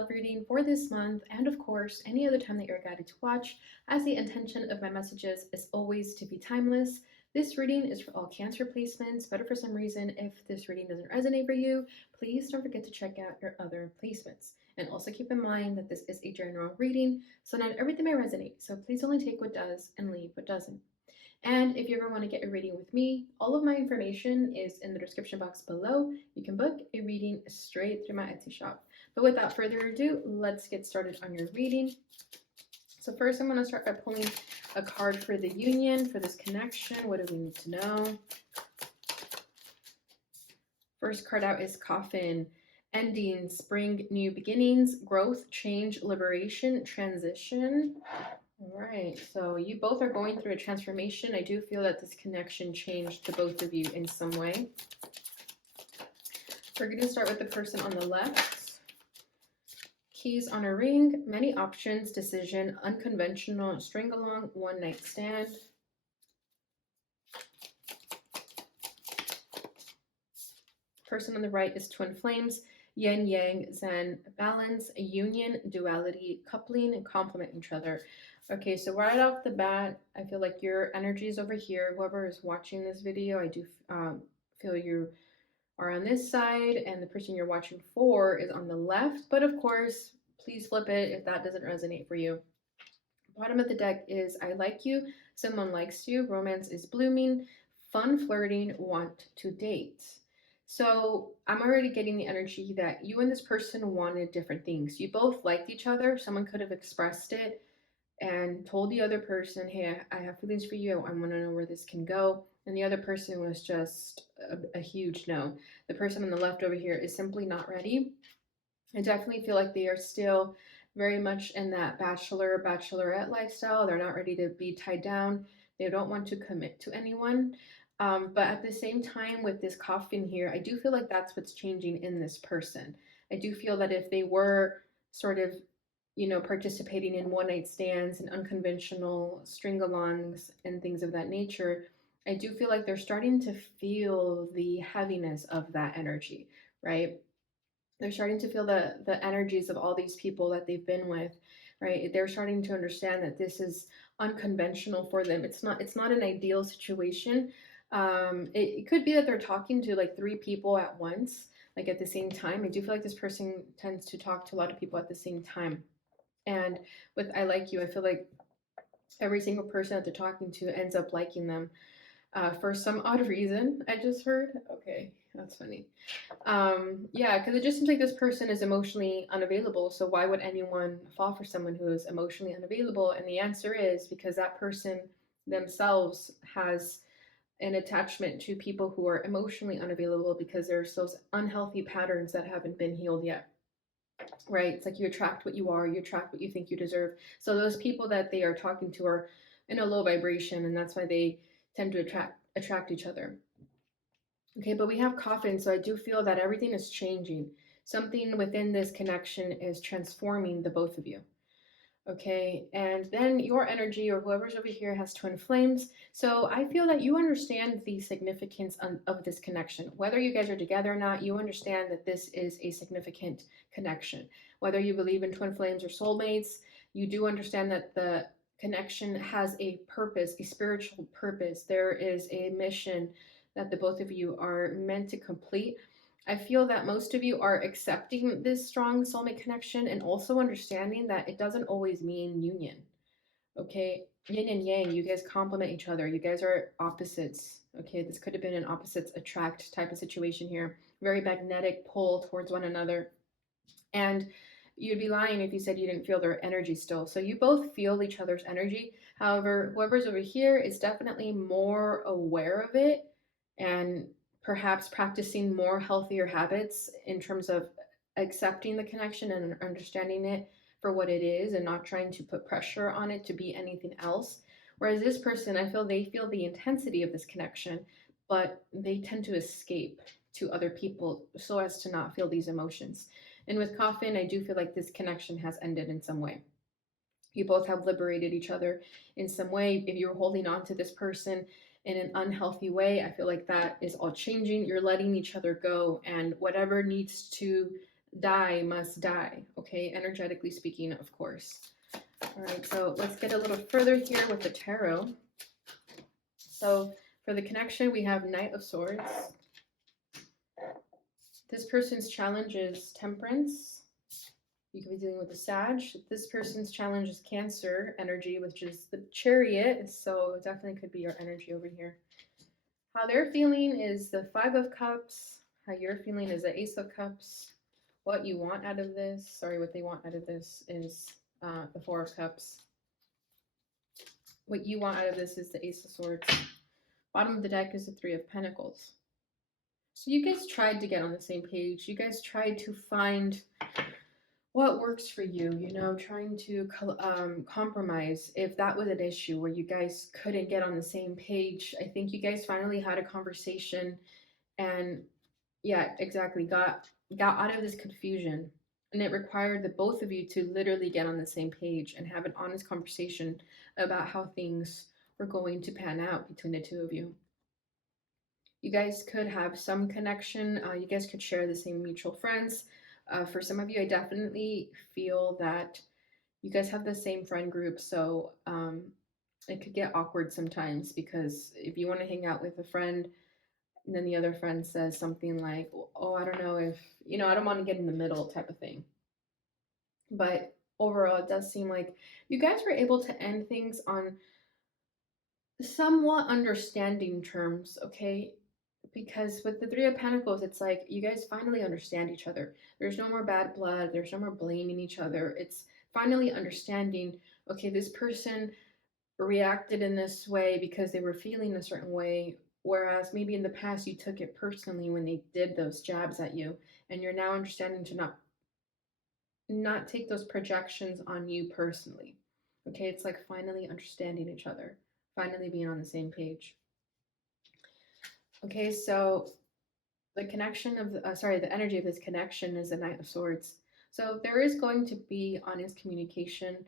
love reading for this month, and of course, any other time that you're guided to watch, as the intention of my messages is always to be timeless. This reading is for all Cancer placements, but if for some reason, if this reading doesn't resonate for you, please don't forget to check out your other placements. And also keep in mind that this is a general reading, so not everything may resonate, so please only take what does and leave what doesn't. And if you ever want to get a reading with me, all of my information is in the description box below. You can book a reading straight through my Etsy shop. But without further ado, let's get started on your reading. So first I'm going to start by pulling a card for the union, for this connection. What do we need to know? First card out is Coffin. Ending, spring, new beginnings, growth, change, liberation, transition. All right, so you both are going through a transformation. I do feel that this connection changed to both of you in some way. We're going to start with the person on the left. Keys on a ring, many options, decision, unconventional, string along, one night stand. Person on the right is twin flames, yin, yang, zen, balance, union, duality, coupling, and complement each other. Okay, so right off the bat, I feel like your energy is over here. Whoever is watching this video, I do feel you are on this side, and the person you're watching for is on the left. But of course, please flip it if that doesn't resonate for you. Bottom of the deck is I like you, someone likes you, romance is blooming, fun flirting, want to date. So I'm already getting the energy that you and this person wanted different things. You both liked each other. Someone could have expressed it and told the other person, hey, I have feelings for you. I want to know where this can go. And the other person was just a huge no. The person on the left over here is simply not ready. I definitely feel like they are still very much in that bachelorette lifestyle. They're not ready to be tied down. They don't want to commit to anyone. But at the same time, with this coffin here, I do feel like that's what's changing in this person. I do feel that if they were sort of, participating in one night stands and unconventional string-alongs and things of that nature, I do feel like they're starting to feel the heaviness of that energy, right? They're starting to feel the energies of all these people that they've been with, right? They're starting to understand that this is unconventional for them. It's not an ideal situation. It could be that they're talking to like 3 people at once, like at the same time. I do feel like this person tends to talk to a lot of people at the same time. And with I like you, I feel like every single person that they're talking to ends up liking them for some odd reason. I just heard. Okay, that's funny. Yeah, because it just seems like this person is emotionally unavailable. So why would anyone fall for someone who is emotionally unavailable? And the answer is because that person themselves has an attachment to people who are emotionally unavailable because there's those unhealthy patterns that haven't been healed yet. Right? It's like you attract what you are, you attract what you think you deserve. So those people that they are talking to are in a low vibration, and that's why they tend to attract each other. Okay, but we have coffin, so I do feel that everything is changing. Something within this connection is transforming the both of you. Okay, and then your energy or whoever's over here has twin flames. So I feel that you understand the significance of this connection. Whether you guys are together or not, you understand that this is a significant connection. Whether you believe in twin flames or soulmates, you do understand that the connection has a purpose, a spiritual purpose. There is a mission that the both of you are meant to complete. I feel that most of you are accepting this strong soulmate connection and also understanding that it doesn't always mean union. Okay, yin and yang, you guys complement each other. You guys are opposites. Okay, this could have been an opposites attract type of situation here. Very magnetic pull towards one another. And you'd be lying if you said you didn't feel their energy still. So you both feel each other's energy. However, whoever's over here is definitely more aware of it and perhaps practicing more healthier habits in terms of accepting the connection and understanding it for what it is and not trying to put pressure on it to be anything else. Whereas this person, I feel they feel the intensity of this connection, but they tend to escape to other people so as to not feel these emotions. And with coffin, I do feel like this connection has ended in some way. You both have liberated each other in some way. If you're holding on to this person in an unhealthy way, I feel like that is all changing. You're letting each other go, and whatever needs to die, must die. Okay, energetically speaking, of course. All right, so let's get a little further here with the tarot. So for the connection, we have Knight of Swords. This person's challenge is temperance. You could be dealing with a Sag. This person's challenge is Cancer energy, which is the Chariot. So it definitely could be your energy over here. How they're feeling is the Five of Cups. How you're feeling is the Ace of Cups. What you want out of this, what they want out of this is the Four of Cups. What you want out of this is the Ace of Swords. Bottom of the deck is the Three of Pentacles. So you guys tried to get on the same page. You guys tried to find what works for you, you know, trying to compromise if that was an issue where you guys couldn't get on the same page. I think you guys finally had a conversation and yeah, exactly, got out of this confusion. And it required the both of you to literally get on the same page and have an honest conversation about how things were going to pan out between the two of you. You guys could have some connection. You guys could share the same mutual friends. For some of you, I definitely feel that you guys have the same friend group. So it could get awkward sometimes because if you want to hang out with a friend and then the other friend says something like, oh, I don't know if, you know, I don't want to get in the middle type of thing. But overall, it does seem like you guys were able to end things on somewhat understanding terms, okay? Because with the Three of Pentacles, it's like you guys finally understand each other. There's no more bad blood. There's no more blaming each other. It's finally understanding, okay, this person reacted in this way because they were feeling a certain way. Whereas maybe in the past you took it personally when they did those jabs at you. And you're now understanding to not take those projections on you personally. Okay, it's like finally understanding each other, finally being on the same page. Okay, so the connection of the energy of this connection is the Knight of Swords. So there is going to be honest communication.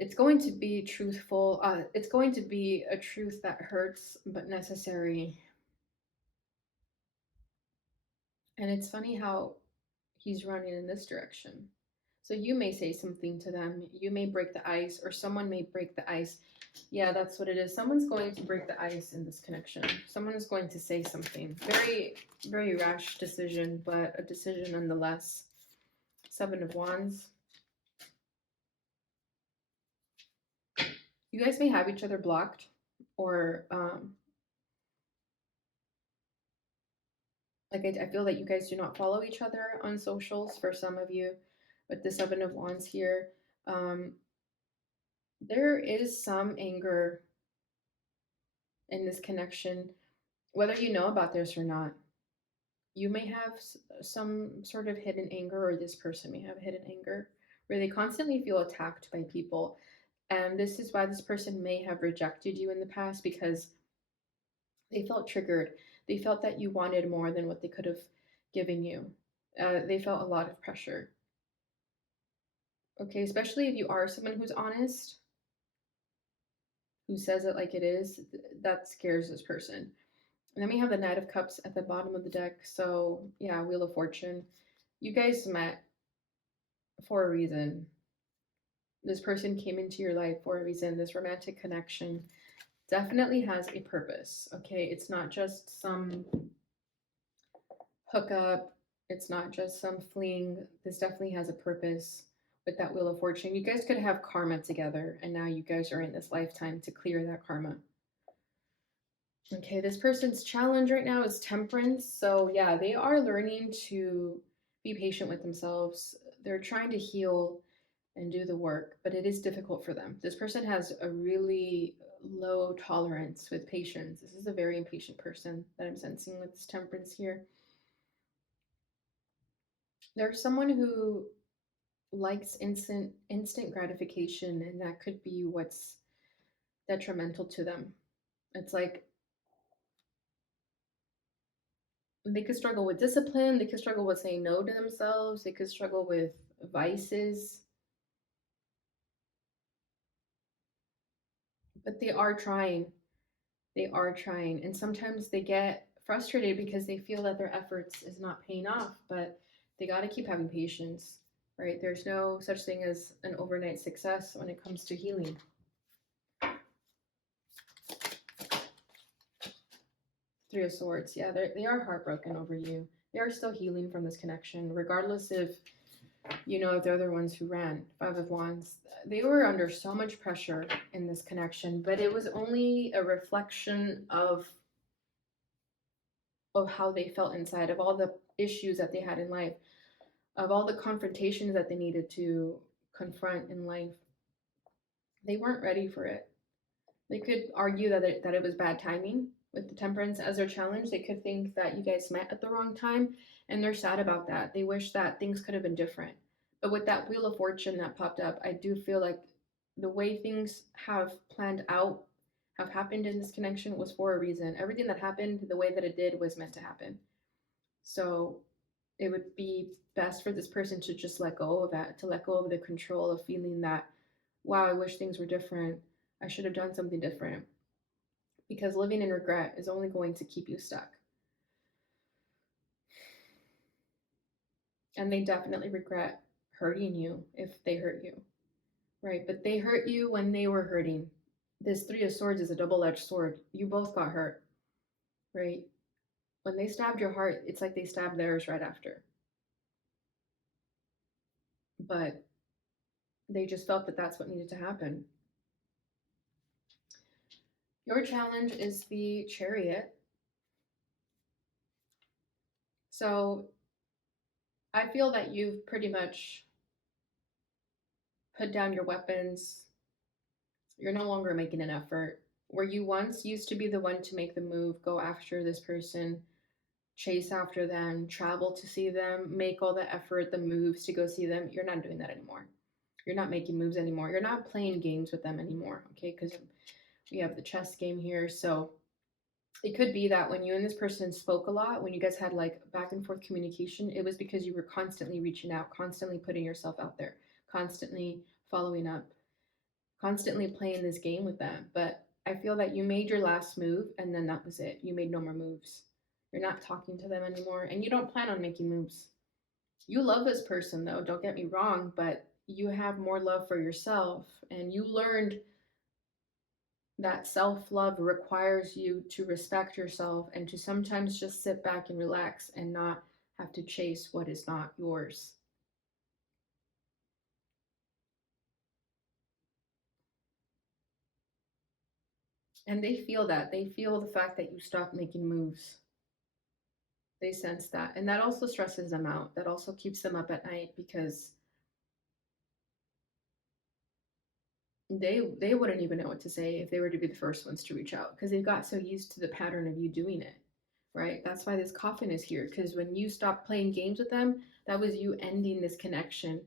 It's going to be truthful. It's going to be a truth that hurts but necessary. And it's funny how he's running in this direction. So you may say something to them. You may break the ice, or someone may break the ice. Yeah, that's what it is. Someone's going to break the ice in this connection. Someone is going to say something. Very, very rash decision, but a decision nonetheless. Seven of Wands. You guys may have each other blocked, or like I feel that you guys do not follow each other on socials for some of you. With the Seven of Wands here, there is some anger in this connection, whether you know about this or not. You may have some sort of hidden anger, or this person may have hidden anger, where they constantly feel attacked by people. And this is why this person may have rejected you in the past, because they felt triggered. They felt that you wanted more than what they could have given you. They felt a lot of pressure. Okay, especially if you are someone who's honest, who says it like it is, that scares this person. And then we have the Knight of Cups at the bottom of the deck. So yeah, Wheel of Fortune. You guys met for a reason. This person came into your life for a reason. This romantic connection definitely has a purpose. Okay, it's not just some hookup. It's not just some fling. This definitely has a purpose with that Wheel of Fortune. You guys could have karma together, and now you guys are in this lifetime to clear that karma. Okay, this person's challenge right now is temperance. So yeah, they are learning to be patient with themselves. They're trying to heal and do the work, but it is difficult for them. This person has a really low tolerance with patience. This is a very impatient person that I'm sensing with this temperance here. There's someone who likes instant gratification, and that could be what's detrimental to them. It's like they could struggle with discipline, they could struggle with saying no to themselves, they could struggle with vices, but they are trying. They are trying, and sometimes they get frustrated because they feel that their efforts is not paying off, but They got to keep having patience, right? There's no such thing as an overnight success when it comes to healing. Three of Swords. Yeah, they are heartbroken over you. They are still healing from this connection, regardless if if they're the ones who ran. Five of Wands. They were under so much pressure in this connection, but it was only a reflection of how they felt inside, of all the issues that they had in life, of all the confrontations that they needed to confront in life. They weren't ready for it. They could argue that it was bad timing with the Temperance as their challenge. They could think that you guys met at the wrong time, and they're sad about that. They wish that things could have been different. But with that Wheel of Fortune that popped up, I do feel like the way things have planned out, have happened in this connection was for a reason. Everything that happened, the way that it did, was meant to happen. So it would be best for this person to just let go of that, to let go of the control of feeling that, wow, I wish things were different. I should have done something different. Because living in regret is only going to keep you stuck. And they definitely regret hurting you if they hurt you, right? But they hurt you when they were hurting. This Three of Swords is a double-edged sword. You both got hurt, right? When they stabbed your heart, it's like they stabbed theirs right after. But they just felt that that's what needed to happen. Your challenge is the Chariot. So I feel that you've pretty much put down your weapons. You're no longer making an effort. Where you once used to be the one to make the move, go after this person, chase after them, travel to see them, make all the effort, the moves to go see them, you're not doing that anymore. You're not making moves anymore. You're not playing games with them anymore, okay? Because we have the chess game here. So it could be that when you and this person spoke a lot, when you guys had like back and forth communication, it was because you were constantly reaching out, constantly putting yourself out there, constantly following up, constantly playing this game with them. But I feel that you made your last move and then that was it. You made no more moves. You're not talking to them anymore and you don't plan on making moves. You love this person though, don't get me wrong, but you have more love for yourself and you learned that self-love requires you to respect yourself and to sometimes just sit back and relax and not have to chase what is not yours. And they feel that. They feel the fact that you stopped making moves. They sense that. And that also stresses them out. That also keeps them up at night because they wouldn't even know what to say if they were to be the first ones to reach out because they've got so used to the pattern of you doing it, right? That's why this coffin is here, because when you stopped playing games with them, that was you ending this connection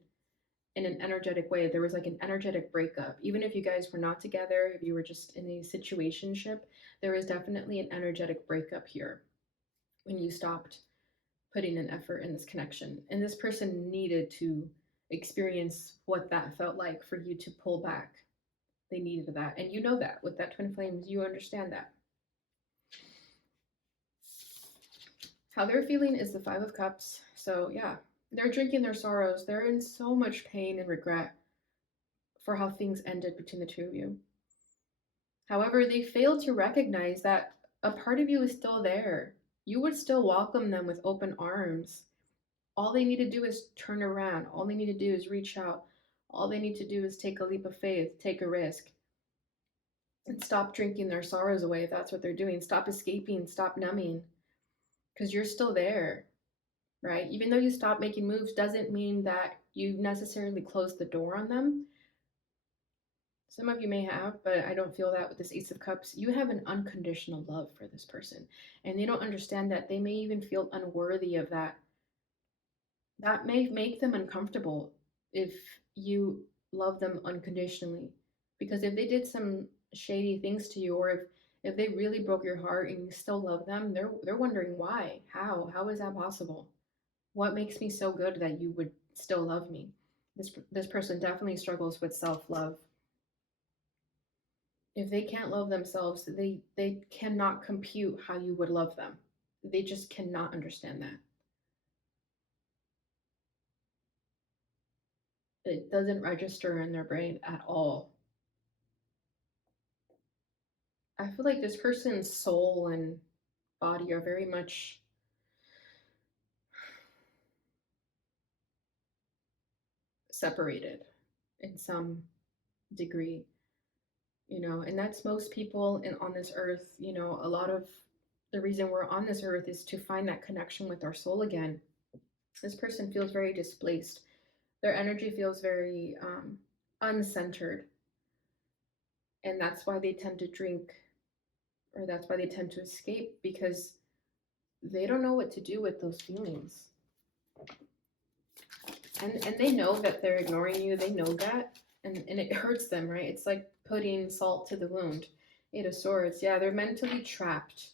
in an energetic way. There was like an energetic breakup. Even if you guys were not together, if you were just in a situationship, there was definitely an energetic breakup here when you stopped putting an effort in this connection. And this person needed to experience what that felt like for you to pull back. They needed that. And you know that with that twin flames, you understand that. How they're feeling is the Five of Cups. So yeah, they're drinking their sorrows. They're in so much pain and regret for how things ended between the two of you. However, they fail to recognize that a part of you is still there. You would still welcome them with open arms. All they need to do is turn around. All they need to do is reach out. All they need to do is take a leap of faith, take a risk, and stop drinking their sorrows away if that's what they're doing. Stop escaping, stop numbing, because you're still there, right? Even though you stop making moves doesn't mean that you necessarily close the door on them. Some of you may have, but I don't feel that with this Ace of Cups. You have an unconditional love for this person, and they don't understand that. They may even feel unworthy of that. That may make them uncomfortable if you love them unconditionally. Because if they did some shady things to you, or if they really broke your heart and you still love them, they're wondering why, how is that possible? What makes me so good that you would still love me? This person definitely struggles with self-love. If they can't love themselves, they cannot compute how you would love them. They just cannot understand that. It doesn't register in their brain at all. I feel like this person's soul and body are very much separated in some degree, and that's most people on this earth. A lot of the reason we're on this earth is to find that connection with our soul again. This person feels very displaced. Their energy feels very uncentered, and that's why they tend to drink, or that's why they tend to escape, because they don't know what to do with those feelings. And they know that they're ignoring you. They know that, and it hurts them, right? It's like putting salt to the wound. Eight of Swords, yeah, they're mentally trapped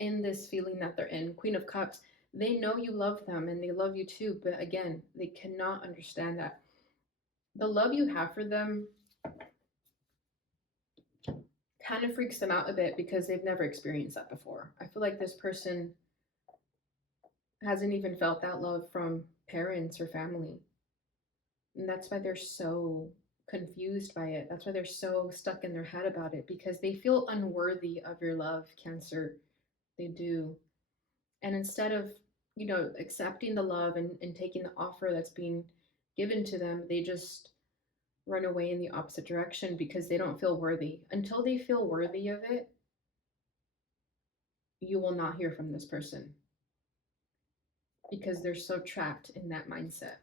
in this feeling that they're in. Queen of Cups, they know you love them and they love you too, but again, they cannot understand that. The love you have for them kind of freaks them out a bit because they've never experienced that before. I feel like this person hasn't even felt that love from parents or family. And that's why they're so confused by it. That's why they're so stuck in their head about it, because they feel unworthy of your love, Cancer. They do. And instead of, accepting the love and taking the offer that's being given to them, they just run away in the opposite direction because they don't feel worthy. Until they feel worthy of it, you will not hear from this person because they're so trapped in that mindset.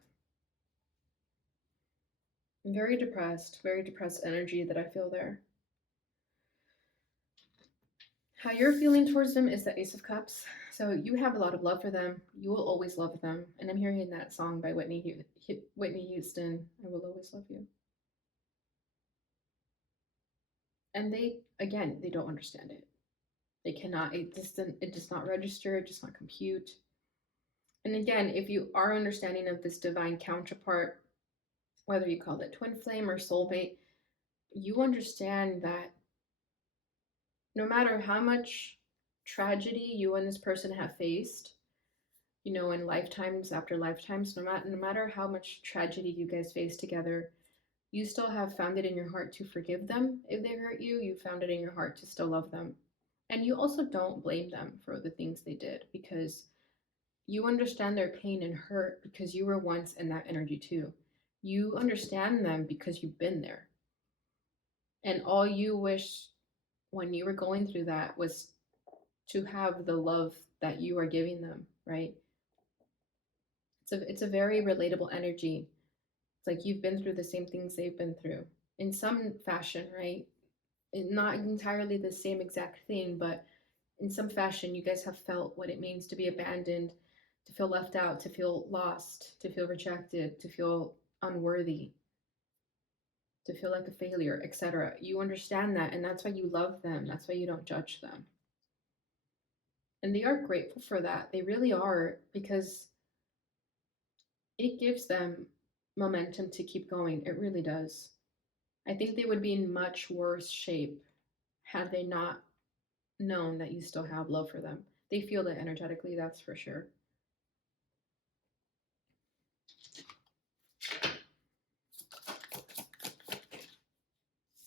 Very depressed energy that I feel there. How you're feeling towards them is the Ace of Cups. So you have a lot of love for them. You will always love them. And I'm hearing that song by Whitney Houston, I Will Always Love You. And they don't understand it. They cannot, it does not register, it does not compute. And again, if you are understanding of this divine counterpart, whether you call it twin flame or soulmate, you understand that no matter how much tragedy you and this person have faced, in lifetimes after lifetimes, no matter how much tragedy you guys face together, you still have found it in your heart to forgive them if they hurt you. You found it in your heart to still love them. And you also don't blame them for the things they did, because you understand their pain and hurt because you were once in that energy too. You understand them because you've been there. And all you wish when you were going through that was to have the love that you are giving them, right? It's a very relatable energy. It's like you've been through the same things they've been through in some fashion, right? Not entirely the same exact thing, but in some fashion, you guys have felt what it means to be abandoned, to feel left out, to feel lost, to feel rejected, to feel unworthy, to feel like a failure, etc. You understand that, and that's why you love them. That's why you don't judge them. And they are grateful for that. They really are, because it gives them momentum to keep going. It really does. I think they would be in much worse shape had they not known that you still have love for them. They feel it energetically, that's for sure.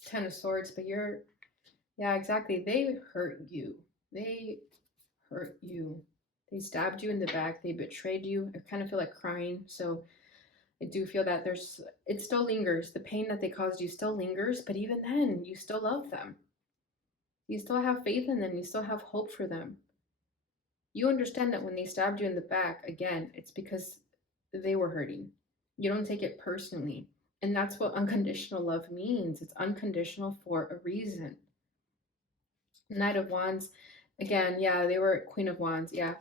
Ten of Swords, but yeah, exactly. They hurt you. They hurt you. They stabbed you in the back. They betrayed you. I kind of feel like crying. So I do feel that it still lingers. The pain that they caused you still lingers, but even then, you still love them. You still have faith in them. You still have hope for them. You understand that when they stabbed you in the back, again, it's because they were hurting. You don't take it personally. And that's what unconditional love means. It's unconditional for a reason. Knight of Wands, again, yeah, they were Queen of Wands, yeah.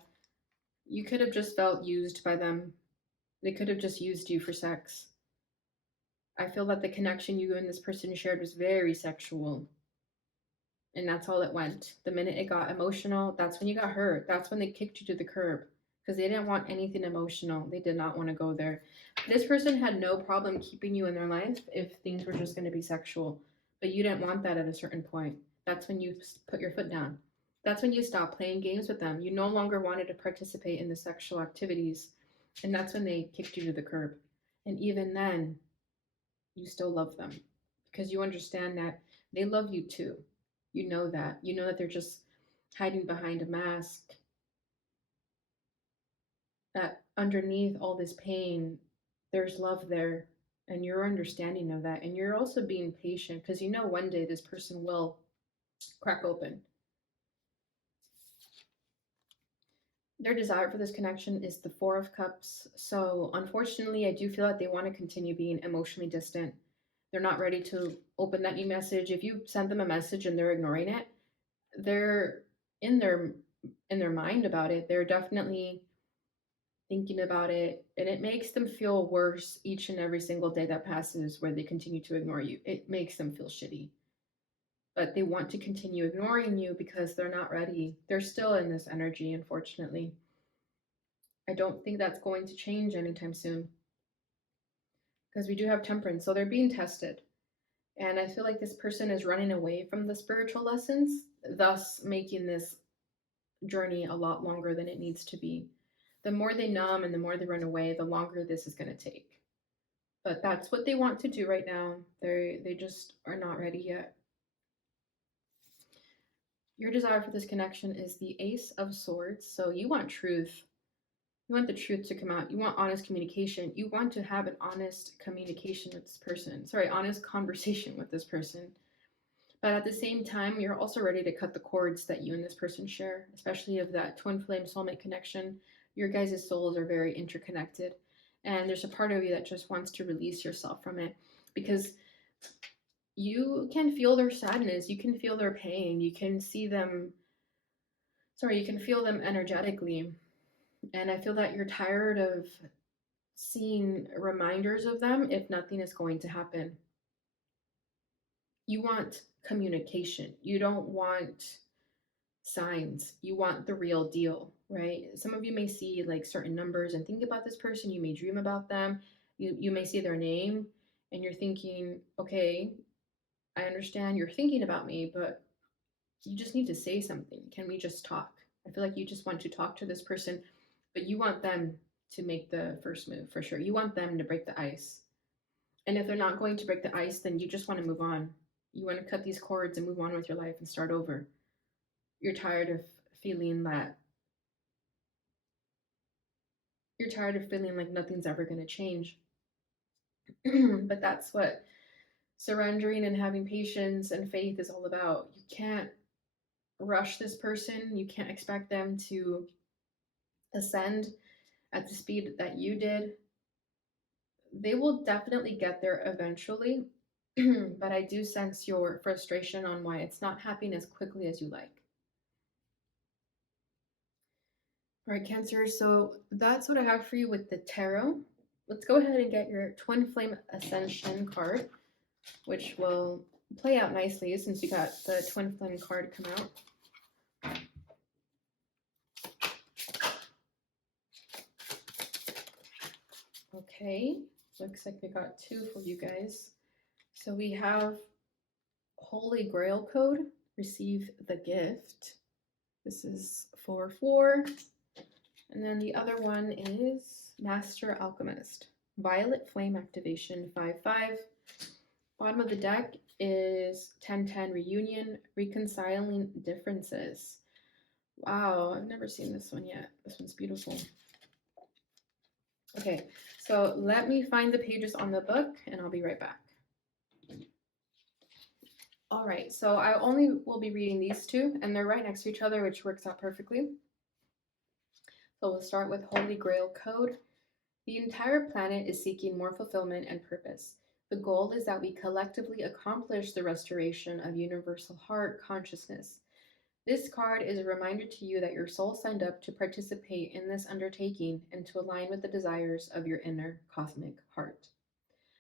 You could have just felt used by them. They could have just used you for sex. I feel that the connection you and this person shared was very sexual. And that's all it went. The minute it got emotional, that's when you got hurt. That's when they kicked you to the curb, because they didn't want anything emotional. They did not want to go there. This person had no problem keeping you in their life if things were just going to be sexual, but you didn't want that at a certain point. That's when you put your foot down. That's when you stopped playing games with them. You no longer wanted to participate in the sexual activities, and that's when they kicked you to the curb. And even then, you still love them because you understand that they love you too. You know that. You know that they're just hiding behind a mask, that underneath all this pain, there's love there. And you're understanding of that. And you're also being patient because you know one day this person will crack open. Their desire for this connection is the Four of Cups. So, unfortunately, I do feel that they want to continue being emotionally distant. They're not ready to open that new message. If you send them a message and they're ignoring it, they're in their in their mind about it. They're definitely thinking about it, and it makes them feel worse each and every single day that passes where they continue to ignore you. It makes them feel shitty. But they want to continue ignoring you because they're not ready. They're still in this energy, unfortunately. I don't think that's going to change anytime soon because we do have temperance. So they're being tested. And I feel like this person is running away from the spiritual lessons, thus making this journey a lot longer than it needs to be. The more they numb and the more they run away, the longer this is going to take. But that's what they want to do right now. They just are not ready yet. Your desire for this connection is the Ace of Swords. So you want truth. You want the truth to come out. You want honest communication. You want to have an honest communication with this person. Sorry, honest conversation with this person. But at the same time, you're also ready to cut the cords that you and this person share, especially of that twin flame soulmate connection. Your guys' souls are very interconnected. And there's a part of you that just wants to release yourself from it because you can feel their sadness. You can feel their pain. You can see them. Sorry, you can feel them energetically. And I feel that you're tired of seeing reminders of them if nothing is going to happen. You want communication. You don't want signs. You want the real deal, right? Some of you may see like certain numbers and think about this person. You may dream about them. You may see their name and you're thinking, okay, I understand you're thinking about me, but you just need to say something. Can we just talk? I feel like you just want to talk to this person, but you want them to make the first move for sure. You want them to break the ice. And if they're not going to break the ice, then you just want to move on. You want to cut these cords and move on with your life and start over. You're tired of feeling that you're tired of feeling like nothing's ever going to change. But that's what surrendering and having patience and faith is all about. You can't rush this person. You can't expect them to ascend at the speed that you did. They will definitely get there eventually, but I do sense your frustration on why it's not happening as quickly as you like. All right, Cancer, so that's what I have for you with the tarot. Let's go ahead and get your Twin Flame Ascension card, which will play out nicely since you got the Twin Flame card come out. Okay, looks like we got two for you guys. So we have Holy Grail Code, receive the gift. This is 4/4. And then the other one is Master Alchemist, Violet Flame Activation 5/5. Bottom of the deck is 10/10 Reunion, Reconciling Differences. Wow, I've never seen this one yet. This one's beautiful. Okay, so let me find the pages on the book and I'll be right back. All right, so I only will be reading these two and they're right next to each other, which works out perfectly. So we'll start with Holy Grail Code. The entire planet is seeking more fulfillment and purpose. The goal is that we collectively accomplish the restoration of universal heart consciousness. This card is a reminder to you that your soul signed up to participate in this undertaking and to align with the desires of your inner cosmic heart.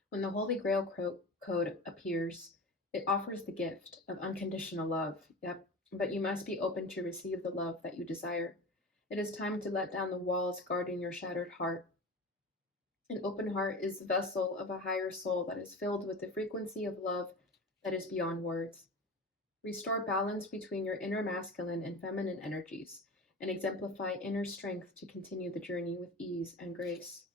When the Holy Grail Code appears, it offers the gift of unconditional love. Yep, but you must be open to receive the love that you desire. It is time to let down the walls guarding your shattered heart. An open heart is the vessel of a higher soul that is filled with the frequency of love that is beyond words. Restore balance between your inner masculine and feminine energies and exemplify inner strength to continue the journey with ease and grace.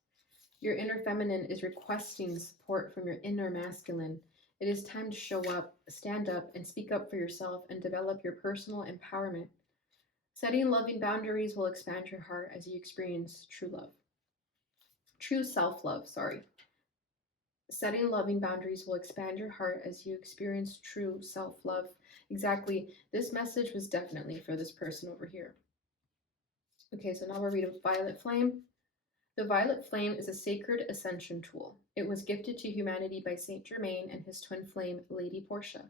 Your inner feminine is requesting support from your inner masculine. It is time to show up, stand up, and speak up for yourself and develop your personal empowerment. Setting loving boundaries will expand your heart as you experience true love. True self love, sorry. Setting loving boundaries will expand your heart as you experience true self love. Exactly. This message was definitely for this person over here. Okay, so now we're reading Violet Flame. The violet flame is a sacred ascension tool. It was gifted to humanity by Saint Germain and his twin flame, Lady Portia,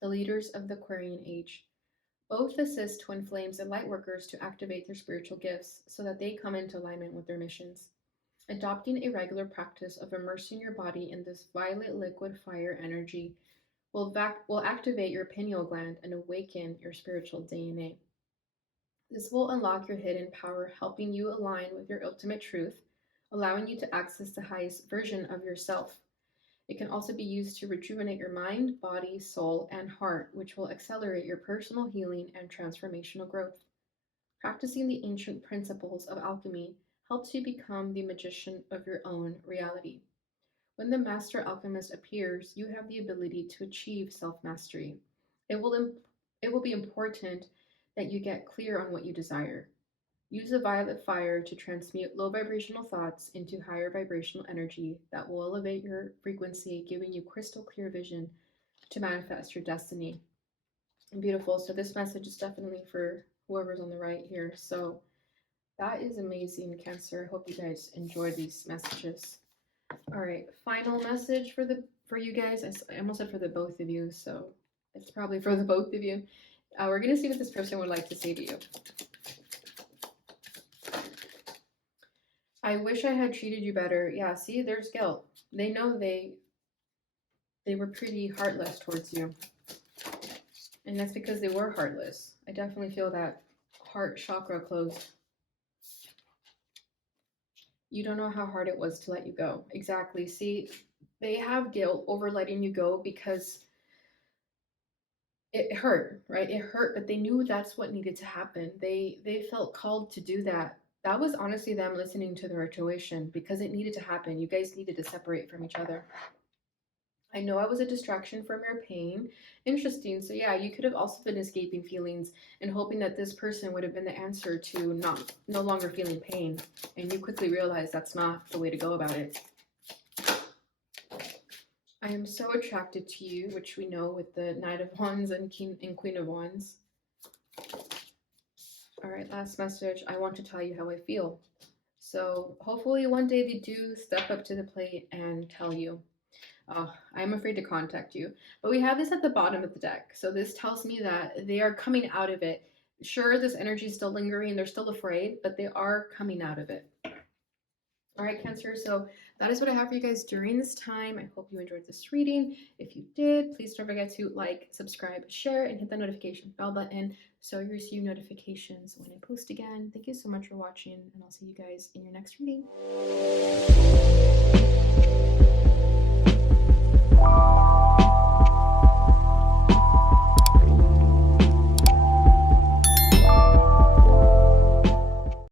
the leaders of the Aquarian age. Both assist twin flames and light workers to activate their spiritual gifts so that they come into alignment with their missions. Adopting a regular practice of immersing your body in this violet liquid fire energy will activate your pineal gland and awaken your spiritual DNA. This will unlock your hidden power, helping you align with your ultimate truth, allowing you to access the highest version of yourself. It can also be used to rejuvenate your mind, body, soul, and heart, which will accelerate your personal healing and transformational growth. Practicing the ancient principles of alchemy helps you become the magician of your own reality. When the master alchemist appears, you have the ability to achieve self-mastery. It will be important that you get clear on what you desire. Use the violet fire to transmute low vibrational thoughts into higher vibrational energy that will elevate your frequency, giving you crystal clear vision to manifest your destiny. Beautiful. So this message is definitely for whoever's on the right here. So that is amazing, Cancer. I hope you guys enjoyed these messages. All right, final message for you guys. I almost said for the both of you, so it's probably for the both of you. We're gonna see what this person would like to say to you. I wish I had treated you better. Yeah, see, there's guilt. They know they were pretty heartless towards you. And that's because they were heartless. I definitely feel that heart chakra closed. You don't know how hard it was to let you go. Exactly. See, they have guilt over letting you go because it hurt, right? It hurt, but they knew that's what needed to happen. They felt called to do that. That was honestly them listening to their intuition because it needed to happen. You guys needed to separate from each other. I know I was a distraction from your pain. Interesting. So yeah, you could have also been escaping feelings and hoping that this person would have been the answer to no longer feeling pain. And you quickly realized that's not the way to go about it. I am so attracted to you, which we know with the Knight of Wands and Queen of Wands. All right, last message. I want to tell you how I feel. So hopefully one day they do step up to the plate and tell you. I'm afraid to contact you. But we have this at the bottom of the deck. So this tells me that they are coming out of it. Sure, this energy is still lingering. They're still afraid, but they are coming out of it. All right, Cancer. So that is what I have for you guys during this time. I hope you enjoyed this reading. If you did, please don't forget to like, subscribe, share, and hit the notification bell button so you receive notifications when I post again. Thank you so much for watching, and I'll see you guys in your next reading.